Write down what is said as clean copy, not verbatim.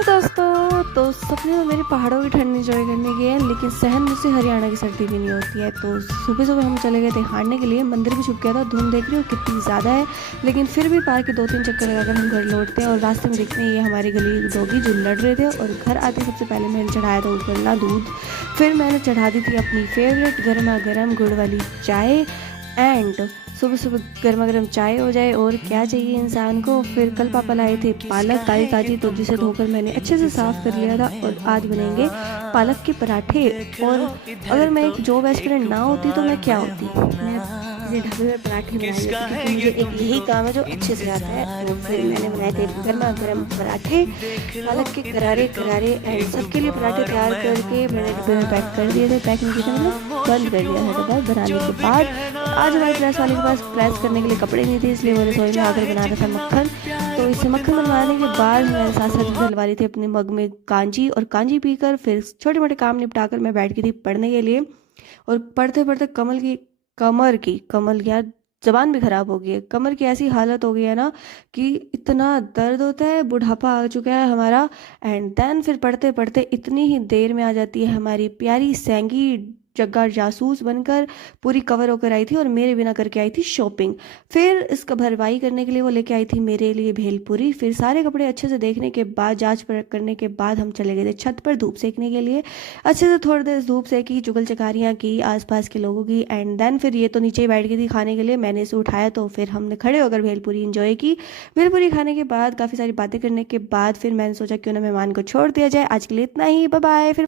दोस्तों, तो सपने में मेरे पहाड़ों की ठंड एंजॉय करने की है, लेकिन सहन मुझसे हरियाणा की सर्दी भी नहीं होती है। तो सुबह सुबह हम चले गए थे हारने के लिए। मंदिर भी छुप गया था। धुंध देख रही हो कितनी ज़्यादा है, लेकिन फिर भी पार्क के 2-3 चक्कर लगाकर हम घर लौटते हैं और रास्ते में देखते हैं ये हमारी गली के डॉगी जो लड़ रहे थे। और घर आते सबसे पहले मैंने चढ़ाया था ऊपर ना दूध, फिर मैंने चढ़ा दी थी अपनी फेवरेट गर्मा गर्म गुड़ वाली चाय। एंड सुबह सुबह गर्मा गर्म चाय हो जाए और क्या चाहिए इंसान को। फिर कल पापा लाए थे पालक ताज़ी ताज़ी, तो जिसे धोकर मैंने अच्छे से साफ़ कर लिया था और आज बनेंगे पालक के पराठे। और अगर मैं एक जॉब एस्पिरेंट ना होती तो मैं क्या होती, मैं अपने ढाबे में पराठे बनाए होते, क्योंकि मुझे एक यही काम है जो अच्छे से आता है। तो फिर मैंने बनाए थे गर्मा गर्म पराठे पालक के करारे करारे। एंड सबके लिए पराठे तैयार करके मैंने डिब्बे में पैक कर दिए थे। पैक नहीं किया था, मतलब बंद कर दिया था डब्बा बनाने के बाद। आज हमारे प्रेस वाले के पास प्रेस करने के लिए कपड़े नहीं थे, इसलिए वो रसोई में आकर बना रहा था मक्खन। तो इसे मक्खन बनवाने के बाद मैंने साथ साथ डलवा ली थी अपने मग में कांजी, और कांजी पीकर फिर छोटे मोटे काम निपटाकर मैं बैठ गई थी पढ़ने के लिए। और पढ़ते पढ़ते कमर की यार जबान भी खराब हो गई है। कमर की ऐसी हालत हो गई है ना कि इतना दर्द होता है, बुढ़ापा आ चुका है हमारा। एंड देन फिर पढ़ते पढ़ते इतनी ही देर में आ जाती है हमारी प्यारी सैंगी जग्गा जासूस बनकर पूरी कवर होकर आई थी और मेरे बिना करके आई थी शॉपिंग। फिर इसका भरवाई करने के लिए वो लेके आई थी मेरे लिए भेलपूरी। फिर सारे कपड़े अच्छे से देखने के बाद, जांच परख करने के बाद हम चले गए थे छत पर धूप सेकने के लिए। अच्छे से थोड़ी देर धूप सेकी, चुगल चकारियाँ की आसपास के लोगों की। एंड देन फिर ये तो नीचे ही बैठ गई थी खाने के लिए, मैंने इसे उठाया तो फिर हमने खड़े होकर भेलपूरी इंजॉय की। भेलपूरी खाने के बाद काफ़ी सारी बातें करने के बाद फिर मैंने सोचा क्यों ना मेहमान को छोड़ दिया जाए। आज के लिए इतना ही, बाय बाय। फिर